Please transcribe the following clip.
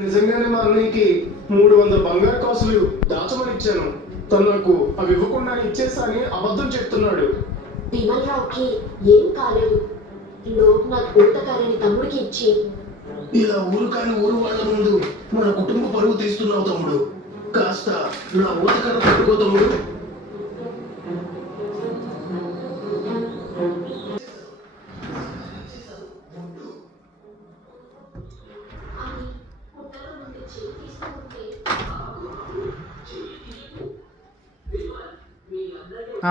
నిజంగానే మా అన్నయ్యకి 300 బంగారు కాసులు దాచమని ఇచ్చాను. తను నాకు అవి ఇవ్వకుండా ఇచ్చేసా అని అబద్ధం చెప్తున్నాడు. విమల్ రావుకి ఏం కాలేదు. లోక్నాథ్ ఊతకారని తమ్ముడికి ఇచ్చి ఇలా ఊరు కాని ఊరు వాళ్ళ ముందు మన కుటుంబ పరువు తీస్తున్నావు తమ్ముడు. కాస్త నా ఊతకర పట్టుకో తమ్ముడు. ఆ